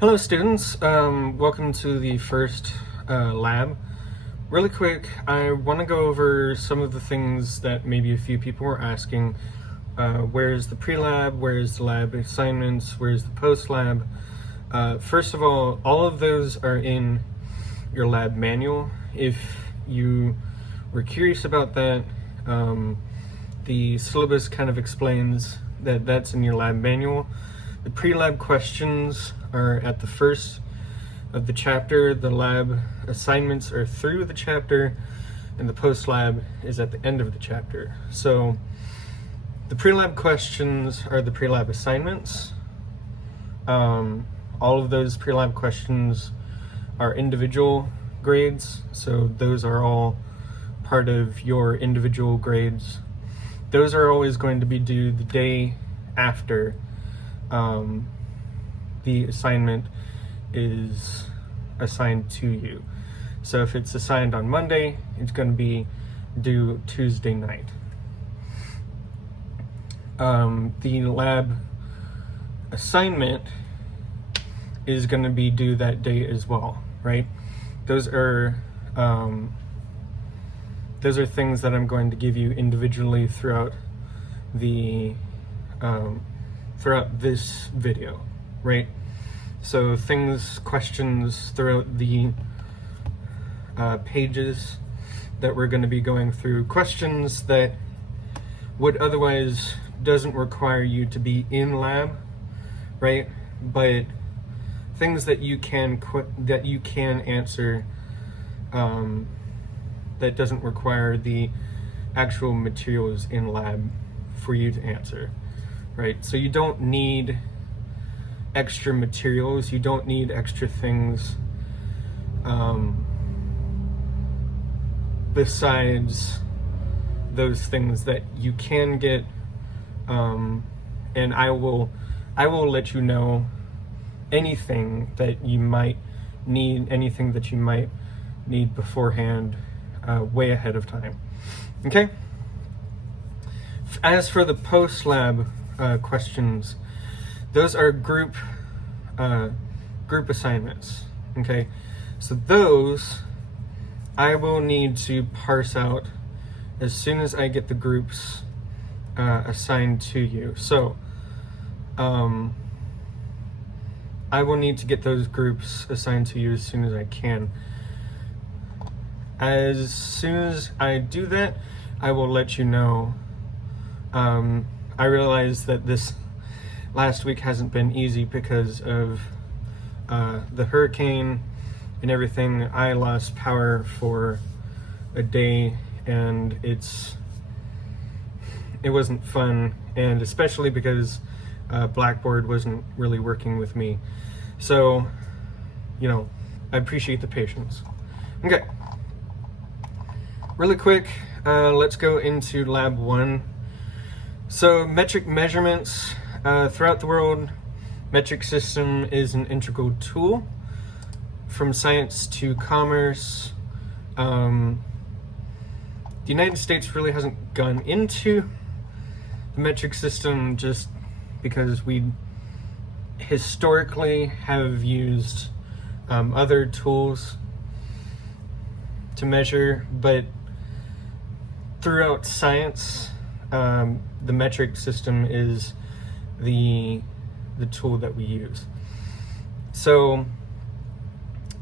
Hello students, welcome to the first lab. Really quick, I want to go over some of the things that maybe a few people were asking. Where's the pre-lab, where's the lab assignments, where's the post-lab? First of all of those are in your lab manual. If you were curious about that, the syllabus kind of explains that that's in your lab manual. The pre-lab questions are at the first of the chapter, the lab assignments are through the chapter, and the post-lab is at the end of the chapter. So the pre-lab questions are the pre-lab assignments. All of those pre-lab questions are individual grades, so those are all part of your individual grades. Those are always going to be due the day after the assignment is assigned to you. So if it's assigned on Monday, it's going to be due Tuesday night. The lab assignment is going to be due that day as well, right? Those are things that I'm going to give you individually throughout the throughout this video, right? So questions throughout the pages that we're going to be going through, questions that would otherwise doesn't require you to be in lab, right? But things that you can answer that doesn't require the actual materials in lab for you to answer, right? So you don't need extra materials, you don't need extra things besides those things that you can get, and I will let you know anything that you might need beforehand, way ahead of time. Okay? As for the post-lab questions, those are group assignments, okay? So those I will need to parse out as soon as I get the groups assigned to you. So I will need to get those groups assigned to you as soon as I can. As soon as I do that, I will let you know. I realize that this last week hasn't been easy because of the hurricane and everything. I lost power for a day, and it wasn't fun, and especially because Blackboard wasn't really working with me. So, I appreciate the patience. Okay. Really quick, let's go into Lab 1. So, metric measurements. Throughout the world, metric system is an integral tool from science to commerce. The United States really hasn't gone into the metric system just because we historically have used other tools to measure, but throughout science, the metric system is the tool that we use. So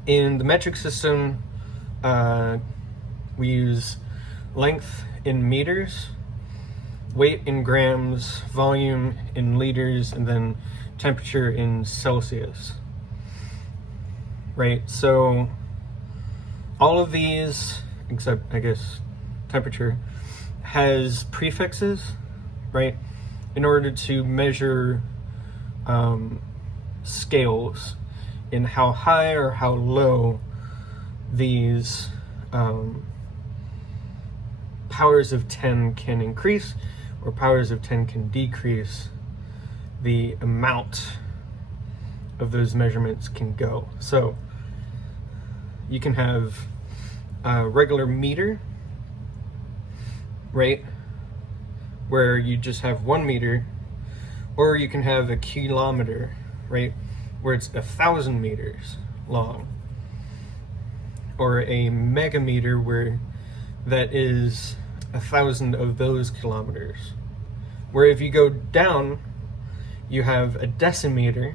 in the metric system, we use length in meters, weight in grams, volume in liters, and then temperature in Celsius, right? So all of these, except I guess temperature, has prefixes, right? In order to measure scales in how high or how low these powers of 10 can increase or powers of 10 can decrease, the amount of those measurements can go. So you can have a regular meter, right, where you just have 1 meter, or you can have a kilometer, right, where it's 1,000 meters long, or a megameter where that is 1,000 of those kilometers. Where if you go down, you have a decimeter,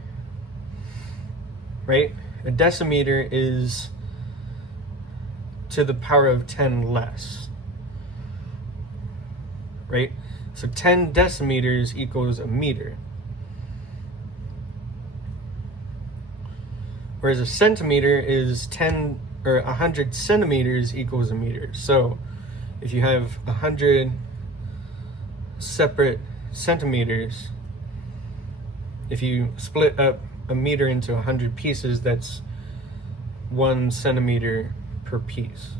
right? A decimeter is to the power of 10 less, right? So 10 decimeters equals a meter. Whereas a centimeter is 100 centimeters equals a meter. So if you have 100 separate centimeters, if you split up a meter into 100 pieces, that's 1 centimeter per piece.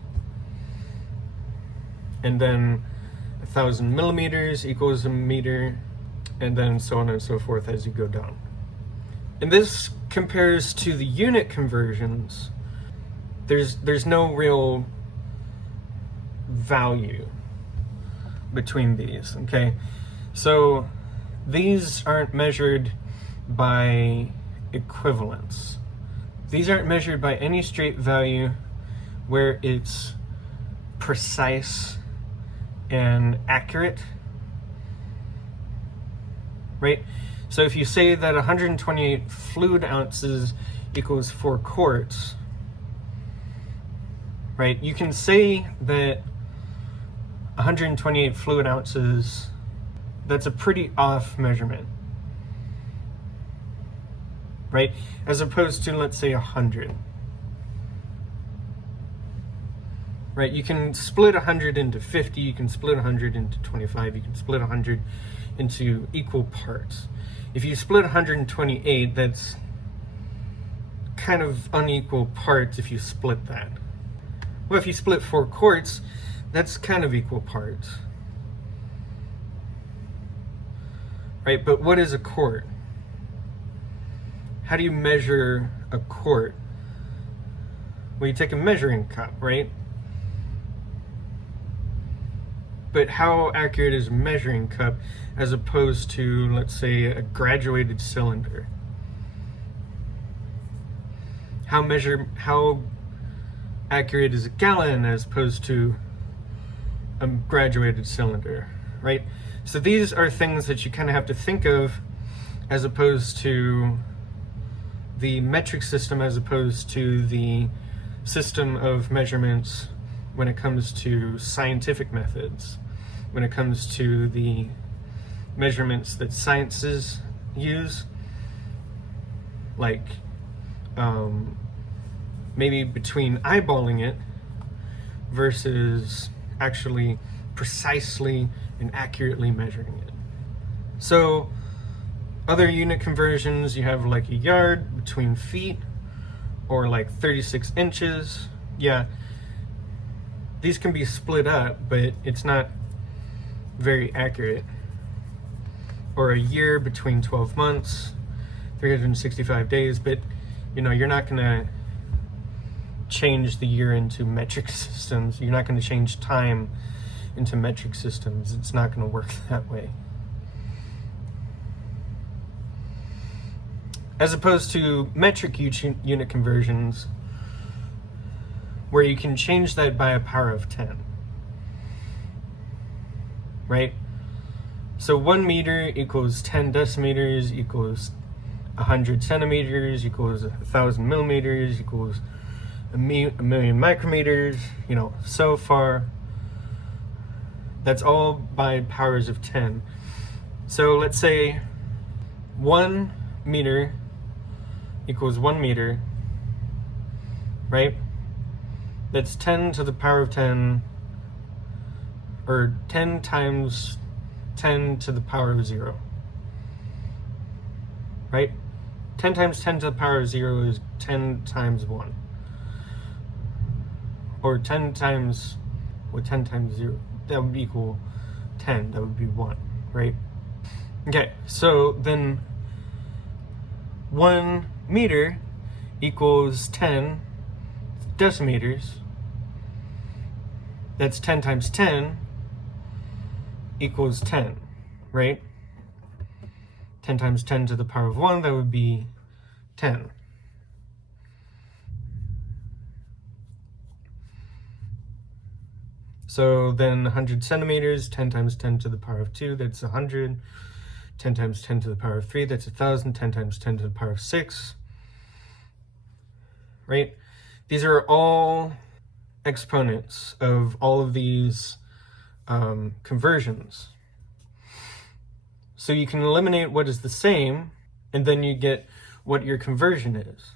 And then 1,000 millimeters equals a meter, and then so on and so forth as you go down. And this compares to the unit conversions. There's no real value between these, okay? So these aren't measured by equivalence. These aren't measured by any straight value where it's precise and accurate, right? So if you say that 128 fluid ounces equals 4 quarts, right? You can say that 128 fluid ounces, that's a pretty off measurement, right? As opposed to, let's say, 100. Right, you can split 100 into 50, you can split 100 into 25, you can split 100 into equal parts. If you split 128, that's kind of unequal parts if you split that. Well, if you split 4 quarts, that's kind of equal parts. Right, but what is a quart? How do you measure a quart? Well, you take a measuring cup, right? But how accurate is a measuring cup as opposed to, let's say, a graduated cylinder? How accurate is a gallon as opposed to a graduated cylinder, right? So these are things that you kind of have to think of as opposed to the metric system, as opposed to the system of measurements when it comes to scientific methods, when it comes to the measurements that sciences use, like maybe between eyeballing it versus actually precisely and accurately measuring it. So other unit conversions, you have like a yard between feet, or like 36 inches. Yeah, these can be split up, but it's not very accurate. Or a year between 12 months, 365 days, but you know, you're not gonna change the year into metric systems. You're not gonna change time into metric systems. It's not gonna work that way. As opposed to metric unit conversions, where you can change that by a power of 10, right? So 1 meter equals 10 decimeters equals 100 centimeters equals 1,000 millimeters equals a million micrometers, you know, so far. That's all by powers of 10. So let's say 1 meter equals 1 meter, right? That's 10 to the power of 10, or 10 times 10 to the power of 0, right? 10 times 10 to the power of 0 is 10 times 1. Or 10 times, well, 10 times 0, that would equal 10, that would be 1, right? Okay, so then 1 meter equals 10 decimeters. That's 10 times 10 equals 10, right? 10 times 10 to the power of 1, that would be 10. So then 100 centimeters, 10 times 10 to the power of 2, that's 100. 10 times 10 to the power of 3, that's 1,000. 10 times 10 to the power of 6, right? These are all exponents of all of these conversions. So you can eliminate what is the same, and then you get what your conversion is.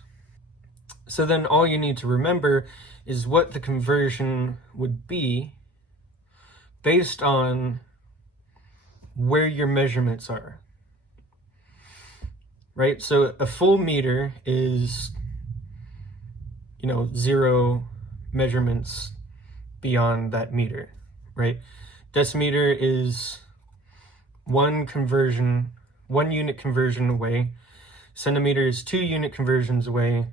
So then all you need to remember is what the conversion would be based on where your measurements are, right? So a full meter is, 0 measurements beyond that meter, right? Decimeter is one unit conversion away. Centimeter is 2 unit conversions away.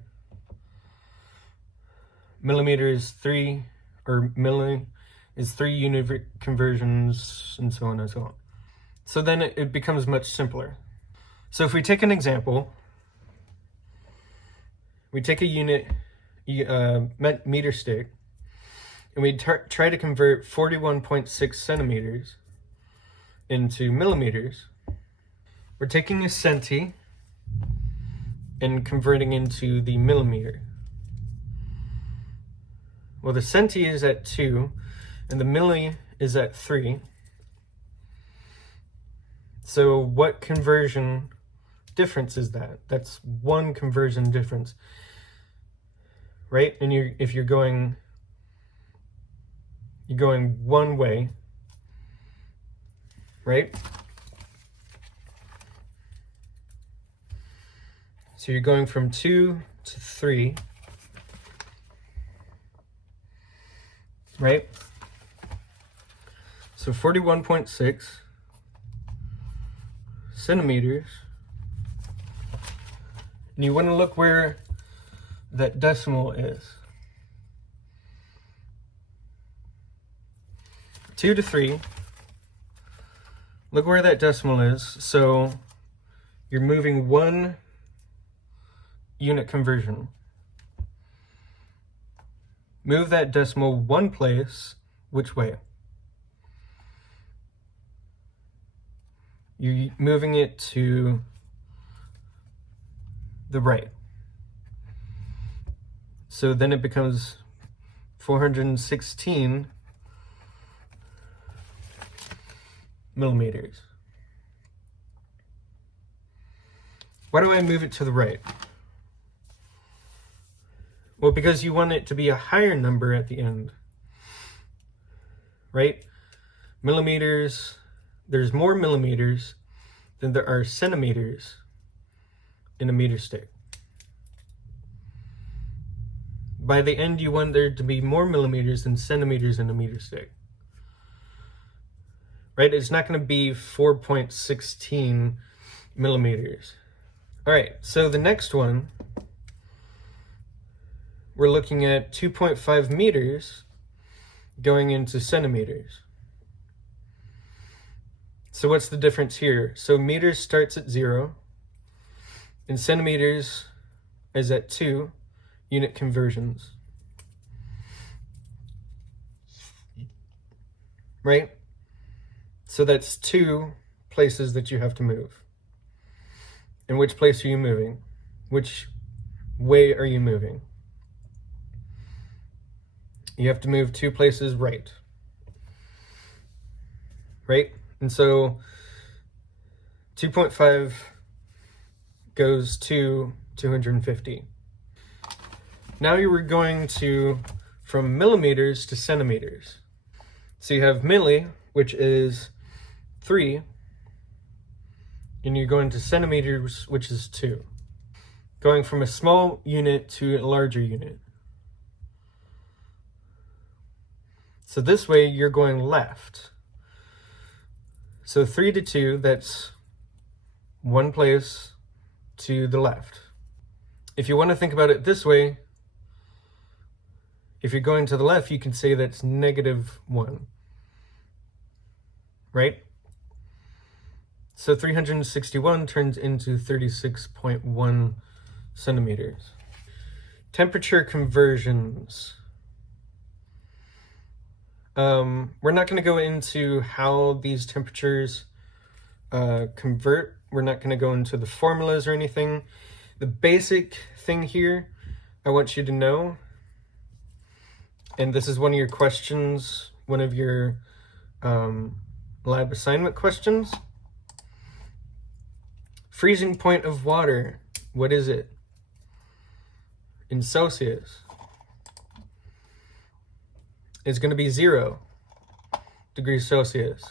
Millimeter is 3, or milli is 3 unit conversions, and so on and so on. So then it becomes much simpler. So if we take an example, we take a unit meter stick, and we try to convert 41.6 centimeters into millimeters. We're taking a centi and converting into the millimeter. Well, the centi is at 2, and the milli is at 3. So what conversion difference is that? That's one conversion difference, right? And if you're going one way, right? So you're going from 2 to 3, right? So 41.6 centimeters. And you want to look where that decimal is. 2 to 3. Look where that decimal is. So you're moving one unit conversion. Move that decimal one place. Which way? You're moving it to the right. So then it becomes 416 millimeters. Why do I move it to the right? Well, because you want it to be a higher number at the end, right? Millimeters, there's more millimeters than there are centimeters in a meter stick. By the end, you want there to be more millimeters than centimeters in a meter stick, right? It's not going to be 4.16 millimeters. All right, so the next one, we're looking at 2.5 meters going into centimeters. So what's the difference here? So meters starts at 0, and centimeters is at 2 unit conversions. Right? So that's 2 places that you have to move. And which place are you moving? Which way are you moving? You have to move 2 places right. Right? And so 2.5 goes to 250. Now you were going from millimeters to centimeters. So you have milli, which is 3, and you're going to centimeters, which is 2. Going from a small unit to a larger unit. So this way you're going left. So 3 to 2, that's 1 place to the left. If you want to think about it this way, if you're going to the left, you can say that's -1, right? So 361 turns into 36.1 centimeters. Temperature conversions. We're not going to go into how these temperatures convert. We're not going to go into the formulas or anything. The basic thing here I want you to know, and this is one of your questions, one of your lab assignment questions. Freezing point of water, what is it in Celsius? It's going to be 0 degrees Celsius,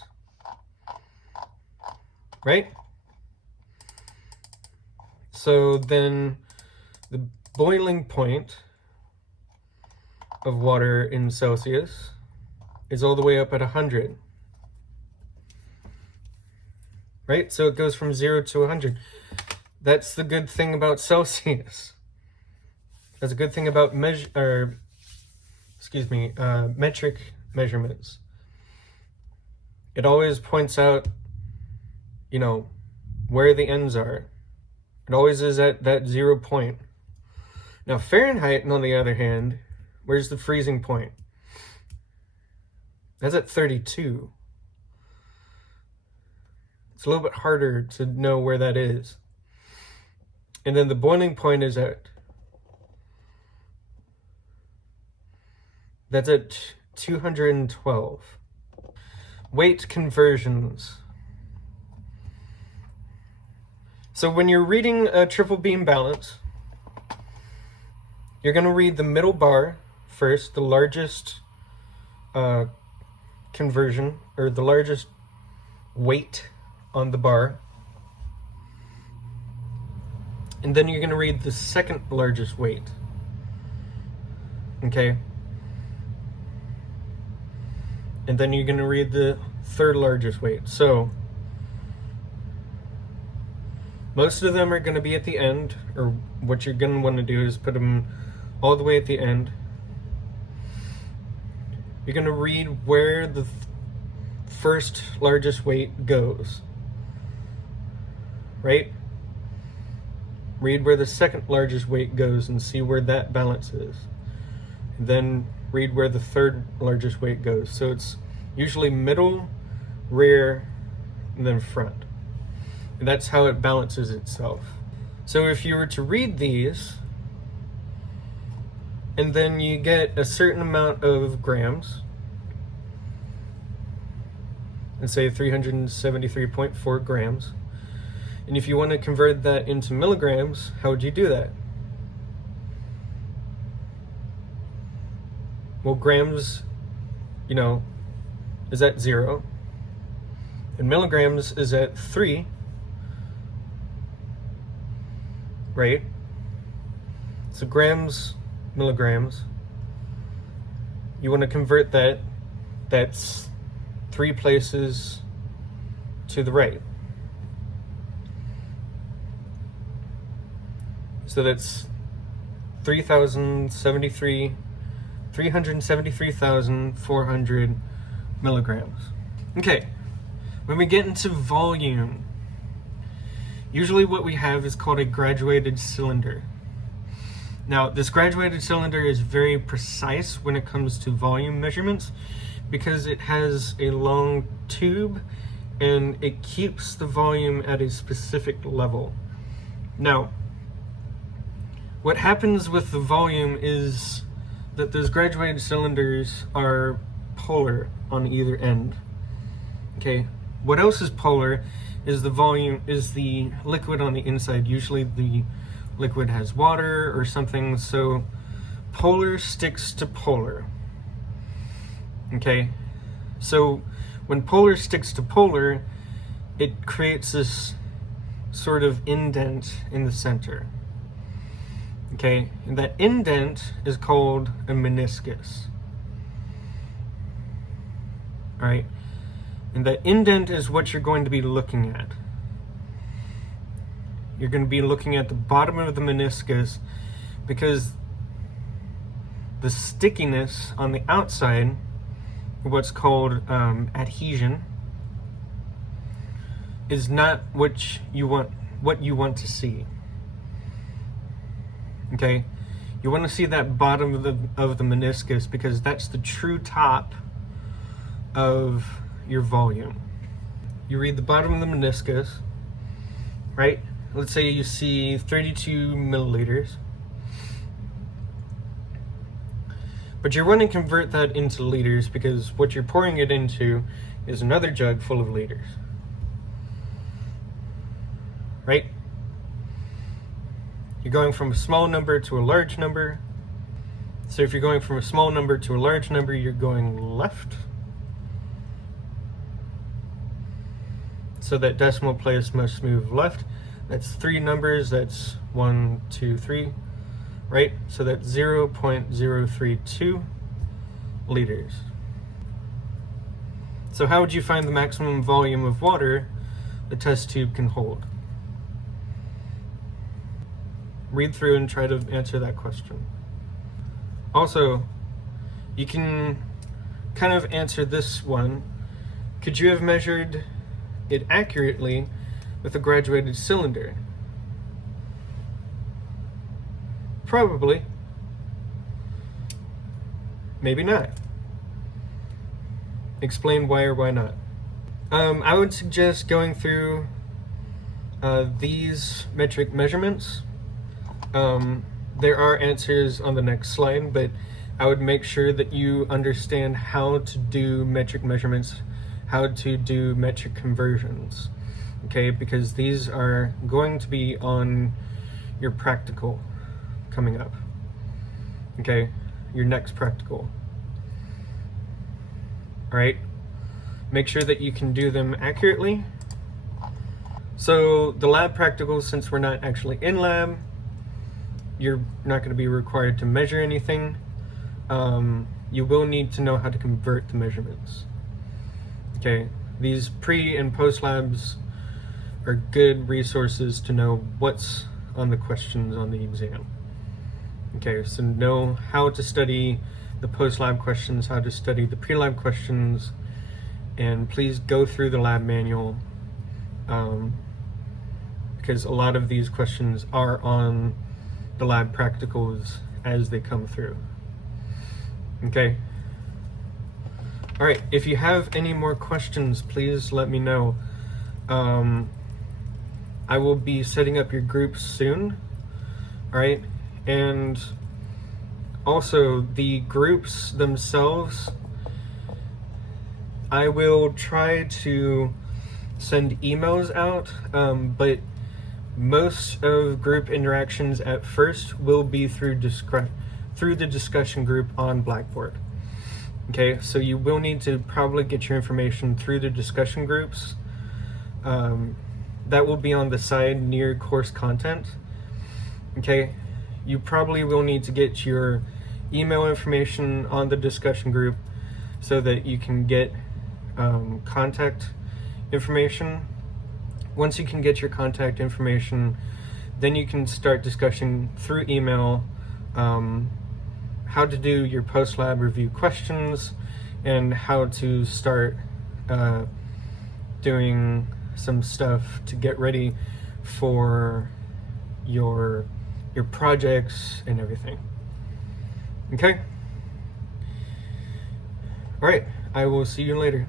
right? So then the boiling point of water in Celsius is all the way up at 100, right? So it goes from 0 to 100. That's the good thing about Celsius. That's a good thing about metric measurements. It always points out, you know, where the ends are. It always is at that 0 point. Now Fahrenheit, on the other hand, where's the freezing point? That's at 32. It's a little bit harder to know where that is. And then the boiling point is that's at 212. Weight conversions. So when you're reading a triple beam balance, you're going to read the middle bar first, the largest conversion, or the largest weight on the bar. And then you're going to read the second largest weight. Okay? And then you're going to read the third largest weight. So most of them are going to be at the end, or what you're going to want to do is put them all the way at the end. You're going to read where the first largest weight goes, right? Read where the second largest weight goes and see where that balance is. And then read where the third largest weight goes. So it's usually middle, rear, and then front. And that's how it balances itself. So if you were to read these, and then you get a certain amount of grams, and say 373.4 grams, and if you want to convert that into milligrams, how would you do that? Well, grams, you know, is at 0, and milligrams is at 3, right? So grams, milligrams, you want to convert that, that's 3 places to the right. So that's 373,400 milligrams. Okay, when we get into volume, usually what we have is called a graduated cylinder. Now, this graduated cylinder is very precise when it comes to volume measurements because it has a long tube and it keeps the volume at a specific level. Now, what happens with the volume is that those graduated cylinders are polar on either end. Okay, what else is polar is the volume, is the liquid on the inside. Usually the liquid has water or something, so polar sticks to polar. Okay, so when polar sticks to polar, it creates this sort of indent in the center. Okay, and that indent is called a meniscus. All right, and that indent is what you're going to be looking at. You're going to be looking at the bottom of the meniscus because the stickiness on the outside, what's called adhesion, is not what you want to see. Okay, you want to see that bottom of the meniscus, because that's the true top of your volume. You read the bottom of the meniscus, right? Let's say you see 32 milliliters, but you're going to convert that into liters, because what you're pouring it into is another jug full of liters, right? You're going from a small number to a large number. So if you're going from a small number to a large number, you're going left. So that decimal place must move left. That's 3 numbers. That's 1, 2, 3, right? So that's 0.032 liters. So how would you find the maximum volume of water the test tube can hold? Read through and try to answer that question. Also, you can kind of answer this one. Could you have measured it accurately with a graduated cylinder? Probably. Maybe not. Explain why or why not. I would suggest going through these metric measurements. There are answers on the next slide, but I would make sure that you understand how to do metric measurements, how to do metric conversions, okay? Because these are going to be on your practical coming up, okay? Your next practical. All right? Make sure that you can do them accurately. So the lab practicals, since we're not actually in lab, you're not going to be required to measure anything. You will need to know how to convert the measurements. Okay, these pre and post labs are good resources to know what's on the questions on the exam. Okay, so know how to study the post lab questions, how to study the pre lab questions, and please go through the lab manual, because a lot of these questions are on the lab practicals as they come through. Okay. All right, if you have any more questions, please let me know. I will be setting up your groups soon. All right, and also the groups themselves, I will try to send emails out, but most of group interactions at first will be through the discussion group on Blackboard. Okay, so you will need to probably get your information through the discussion groups. That will be on the side near course content. Okay, you probably will need to get your email information on the discussion group so that you can get contact information. Once you can get your contact information, then you can start discussing through email how to do your post-lab review questions and how to start doing some stuff to get ready for your projects and everything. Okay? All right, I will see you later.